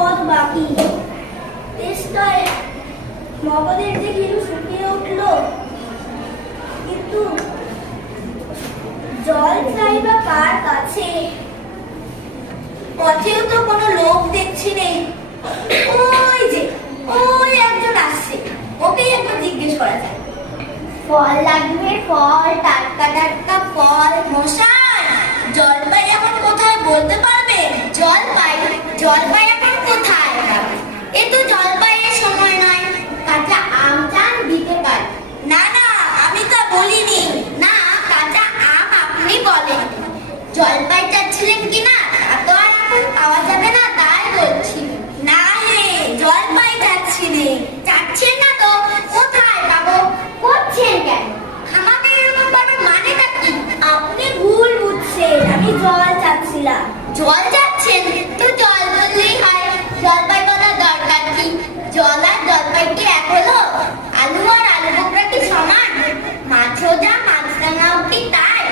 পথ বাকি। চেষ্টায় মগদের যে ঘিলু শুকিয়ে উঠল, কিন্তু জল চাইবা কার কাছে? পথেও তো কোনো লোক দেখছি নেই। ওই একজন আসছে, ওকেই একবার জিজ্ঞেস করা যায়। ফল লাগবে, ফল, টাটকা টাটকা ফল। মশাই, জলপাই এখন কোথায় বলতে পারবে? জলপাই এখন কোথায়? এ তো জলপাইয়ের সময় নয়। কাঁচা আম চান দিতে পার? না না, আমি তা বলিনি। না, কাঁচা আম আপনি বলেন। জলপাই চাচ্ছিলেন কিনা তা তো আর এখন পাওয়া যাবে না, তাই বলছি। না রে, জলপাই চাচ্ছি নে। চাচ্ছেন না তো কোথায় পাবো? করছেন কেন? আমাকে এরকম ভাবে মানেটা কি? আপনি ভুল বুঝছেন, আমি জল চাচ্ছিলাম। জল চাচ্ছেন? তো জল বললেই হয়। জলপাই বলার দরকার কি? জল আর জলপাই কি এক হলো? আলু আর আলু বোকরা কি সমান? মাছও যা মাছরাঙাও কি তাই?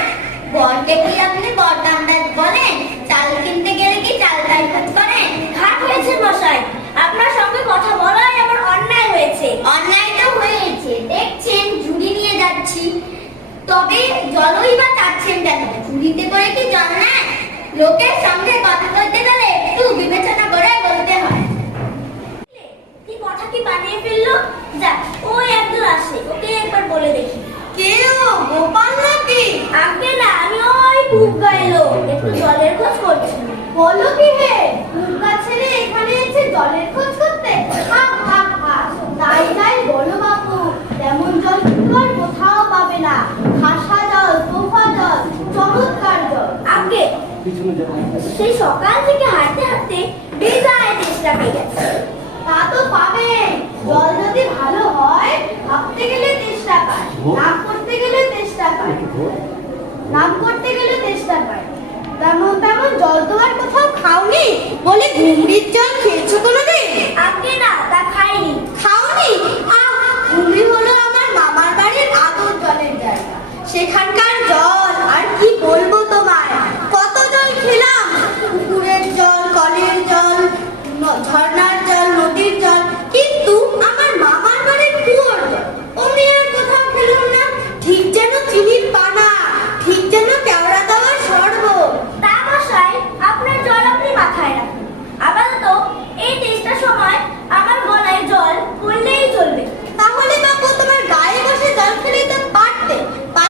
বরকে কি আপনি বরদামদার বলেন? চাল কিনতে গেলে কি চালটাই খোঁজ করেন? ঘাট হয়েছে মশাই, আপনার সঙ্গে কথা বলাই আমার অন্যায় হয়েছে। অন্যায় তো হয়েছে, দেখছেন ঝুড়ি নিয়ে যাচ্ছি। তবে জলই বা চাচ্ছেন কেন? ঝুড়িতে করে কি জল নেয়? লোকের সঙ্গে কথা বলতে গেলে একটু বিবেচনা করে বলতে হয়। কি কথা কি বানিয়ে ফেললো? যাক, ওই একজন আসে, ওকে একবার বলে দেখি। কেউ গোপাল নাকি? আগে না, আমি ওই বুগা এলো, একটু জলের খোঁজ করছি। বলো কি হে, বুগা ছেড়ে এখানে এসে জলের খোঁজ করতে? হা হা হা, তাই তাই বলো বাপু, তেমন জল কিন্তু আর কোথাও পাবে না। খাসা জল, তোফা জল, চমৎকার জল। আগে সেই সকাল থেকে হাঁটতে হাঁটতে বেজায় চেষ্টা পেয়ে গেছে। তা তো পাবে, জল যদি ভালো হয়, ভাবতে গেলে চেষ্টা পায়, নাম করতে গেলে চেষ্টা পায়, তেমন জল তো আর কোথাও খাওনি? বলে ঘুমড়ির জল খেয়েছো কোনোদিন? আগে না, তা খাইনি। খাওনি? ঘুমড়ি হলো আমার মামার বাড়ির আদর জলের জায়গা। সেখানকার জল আর কি বলবো তোমায়, কত জল খেলাম। পুকুরের জল, কলের জল, ঝর্ণার জল, নদীর জল, কিন্তু আমার মামার বাড়ির কুয়োর জল অমনি আর কোথাও খেলাম না। ঠিক যেন চিনির পান